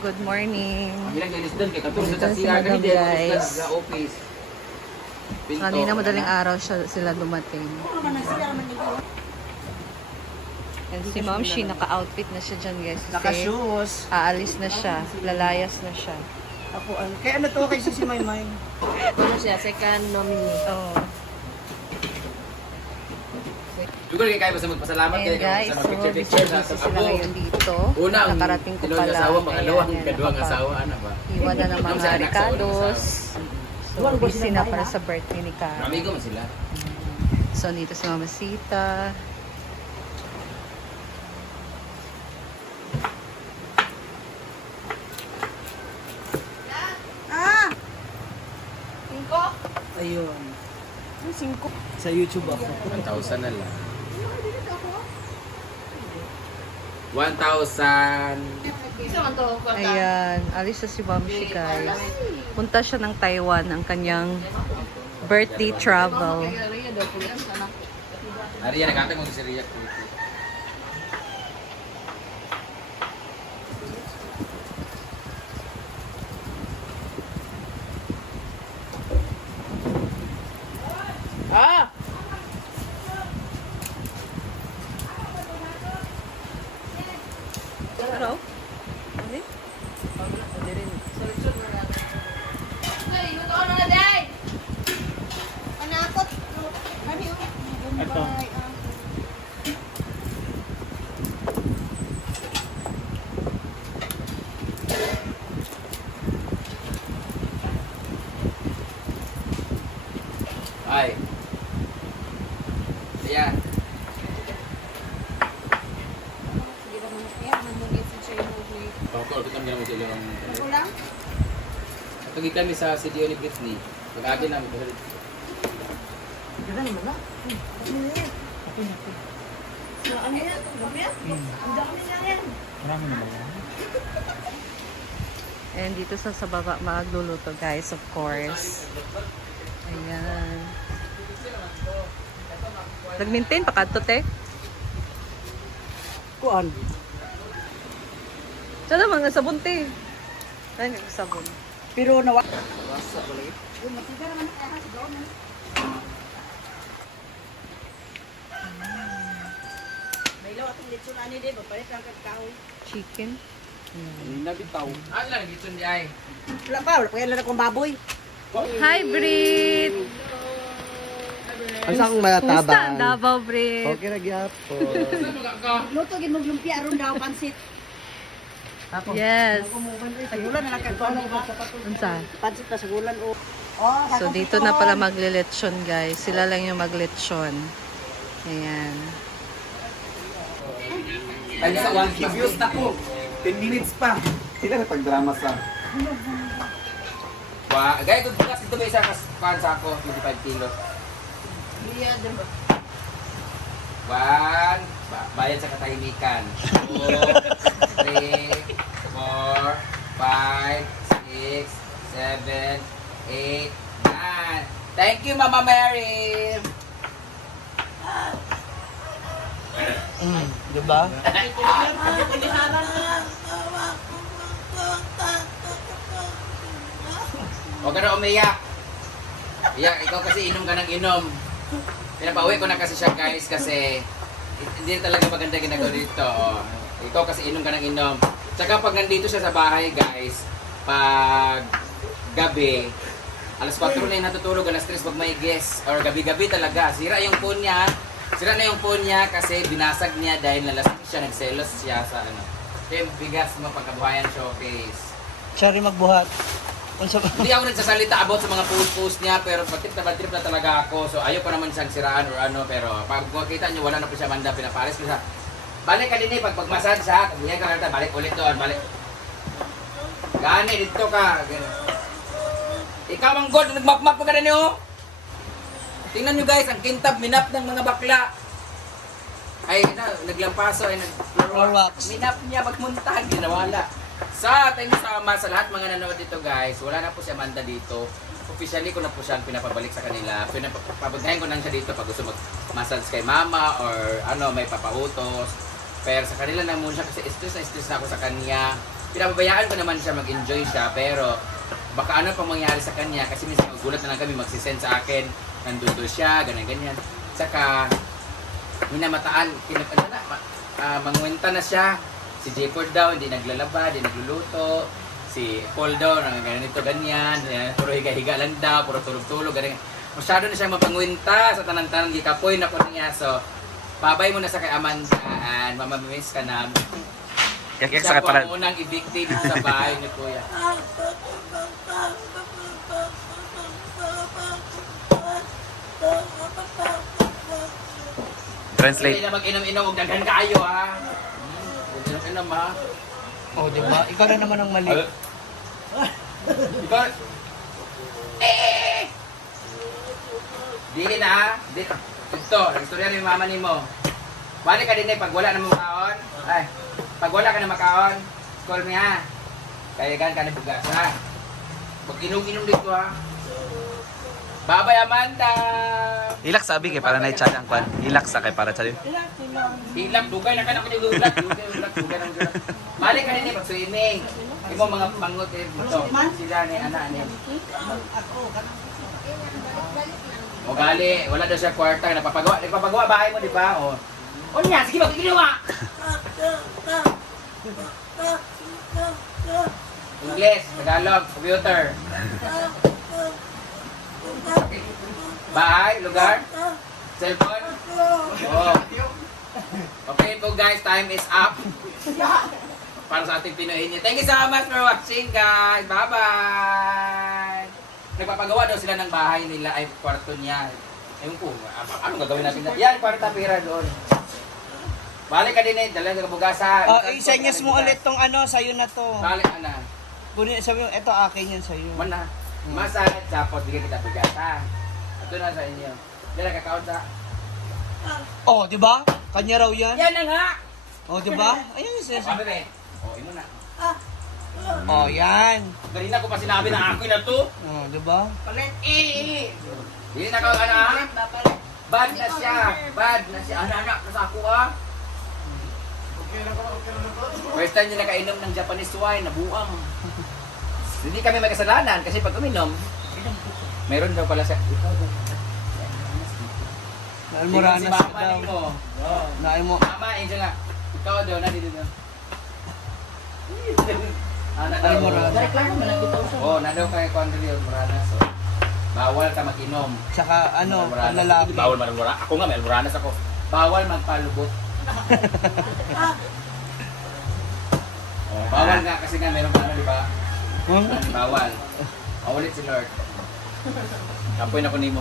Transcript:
good morning. Kami lang ginis doon, kaya katulad Dito sa si CR, Madam, hindi ako guys. sa office. Pinto, Kanina madaling wala. araw sila dumating. And si Ma'am Shi, naka-outfit na siya dyan, guys. Kasi Naka-shoes. aalis na siya. Lalayas na siya. Ako, kaya ano to, kaysa si Maymay. Ano siya? Second nominee. Oh. Siguro kayo basta magpasalamat Ayan kayo guys, sa so picture sa busy sila ngayon dito. Una, ang Nakarating ko tinulong pala. asawa, pangalawang Ayan, kaduang asawa, ano ba? Iwan na ng Yung mga sa anak sa unang Ricardos. asawa. So, busy na para sa birthday ni Karen. Amigo man sila. So, dito si Mama Sita. Ayun. Sa YouTube ako. 1,000 na lang. 1,000. Isa man to. Ayan, alis na si Ma'am Shi, guys. Punta siya ng Taiwan, ang kanyang birthday travel. Ariya, nagkatag mo si Riyak. Ah! Ano? Ito. Ay. Ayan. Pakol, ito kami naman sila ng... Pagi kami sa CDO ni Britney. Pag-agi namin. Ganda naman na. Marami naman yan. And dito sa baba magluluto, guys, of course. Ayan. Nag-maintain pa kadto, te? Kuan. Diyan naman, nga sabon, te. Ayan, nga sabon. Pero nawa. Chicken. Nabitaw. Ano lang, dito niya ay. Wala pa, wala pa yan lang akong baboy. Hybrid! Ang sakong Kumusta ang mayatabang. Davao, Brit? Okay na gyapon. Luto, gin mo lumpia aron daw pansit. Yes. Sagulan na lang kay Kuan. Unsa? Pansit na sagulan o. Oh, So, dito na pala magliletsyon, guys. Sila lang yung magletsyon. Ayan. Ay, sa 1 views na ko. 10 minutes pa. Sila na pagdrama sa... Gaya ko kasi ito ba isa kan sa ako, 25 kilo. One, bayad sa katahimikan. 2, 3, 4, 5, 6, 7, 8, 9. Thank you, Mama Mary! Diba? Huwag ka na umiyak. Iyak, ikaw kasi inom ka ng inom. Pinapauwi ko na kasi siya guys kasi hindi talaga maganda ginagawa dito. Ikaw kasi inom ka ng inom. Tsaka pag nandito siya sa bahay guys, pag gabi, alas 4 na yung natutulog, alas 3 pag may guest, or gabi-gabi talaga, sira yung phone niya. Sira na yung phone niya kasi binasag niya dahil nalasing siya, nagselos siya sa ano. Kaya bigas mo pagkabuhayan showcase. Siya rin magbuhat. Unsa ba? Hindi ako nagsasalita about sa mga post-post niya, pero bad trip na talaga ako. So ayaw pa naman siyang siraan or ano, pero pag makita niyo wala na po siya manda, pinapares ko siya. Balik ka din eh, pag pagmasad siya, kabuhay ka lang, balik ulit doon, balik. Gani, dito ka. Ikaw ang god, nagmap-map ka na niyo. Tingnan niyo guys, ang kintab, minap ng mga bakla. Ay, naglampaso, ay Floor wax. minap niya, magmuntag, ginawala. Thank you so much sa lahat mga nanood dito guys. Wala na po si Amanda dito. Officially ko na po siya pinapabalik sa kanila. Pinapabagdahin ko lang siya dito pag gusto mag-massage kay mama or ano, may papahutos. Pero sa kanila na muna siya kasi stress na ako sa kanya. pinababayaan ko naman siya, mag-enjoy siya, pero baka ano pang mangyari sa kanya kasi minsan magulat na lang kami, magsisend sa akin, nandun doon siya, ganyan-ganyan. Saka, minamataan, mangwenta na siya. Si Jayford daw, hindi naglalaba, hindi nagluluto. Si Paul daw, ganito, ganyan. Puro higa-higa lang daw, puro tulog-tulog, ganyan. Masyado na siyang mapangwenta sa tanan-tanan, gikapoy na ko niya. So, babay mo na sa kay Amanda, and mamamiss ka na. Siya po ang unang i-victim sa bahay ni Kuya. Translate. Hindi na mag-inom-inom, huwag daghan kayo ha. Huwag inom-inom ha. Oh, di ba? Ikaw na naman ang mali. Ikaw, dili na ha. Ito, nag-istorya rin yung mama ni mo. Balik ka din eh, pag wala na makaon. Ay, pag wala ka na makaon, call me ha. Kaya gan ka na bugas ha. Huwag inom-inom dito ha. Bye-bye Amanda! Hilak sabi kay para na i-chat ang kwan. Hilak sa kay para chat. Hilak, dugay na ka na ko yung hulak. Dugay na hulak. Balik ka din eh, pag-swimming. Yung mga pangot eh, ito. Sila ni anak niya. O gali, wala daw siya kwarta. Nagpapagawa bahay mo, di ba? O niya, sige mag-ginawa! English, Tagalog, computer. Bahay, lugar, cellphone. Oh. Okay po guys, time is up. Para sa ating Pinoy niya. Thank you so much for watching guys. Bye-bye! Nagpapagawa daw sila ng bahay nila ay kwarto niya. Ewan ko, anong gagawin natin? Yan, kwarta pira doon. Balik ka din eh, dala ka bugasan. Oh, isenyas mo ulit tong ano, sa'yo na to. Balik ka na. Kunin, sabi mo, eto akin yan sa'yo. Mana? Masangat sapot, bigyan kita bugasa. Ito na sa inyo. Yan, nakakaon sa... Oh, di ba? Kanya raw yan. Yan na nga! Oh, di ba? Ayan yung sinasabi. Sabi ba eh? O, imo na. Oh, yan. Kanina ko pa sinabi na ako na to. Oh, di ba? Palit Hindi na ka ano ha? Bad na siya. Bad na siya. Anak-anak, nasa ako ha? First time niya nakainom ng Japanese wine, nabuang. Hindi kami may kasalanan kasi pag uminom, meron daw pala siya. Naalmoranas Si ka mama daw. mo. Oh. Naimo. Mama, Angel nga. Ikaw daw, nandito daw. Anak daw. Almoranas. Oh, nadaw kay Condrey Almoranas. So, bawal ka mag-inom. Tsaka ano, Almoranas. lalaki. Bawal man Almoranas. Ako nga, may Almoranas ako. Bawal magpalubot. Oh, bawal nga kasi nga meron pa ano, di ba? Bawal. Maulit si Lord. Kampoy na ko nimo.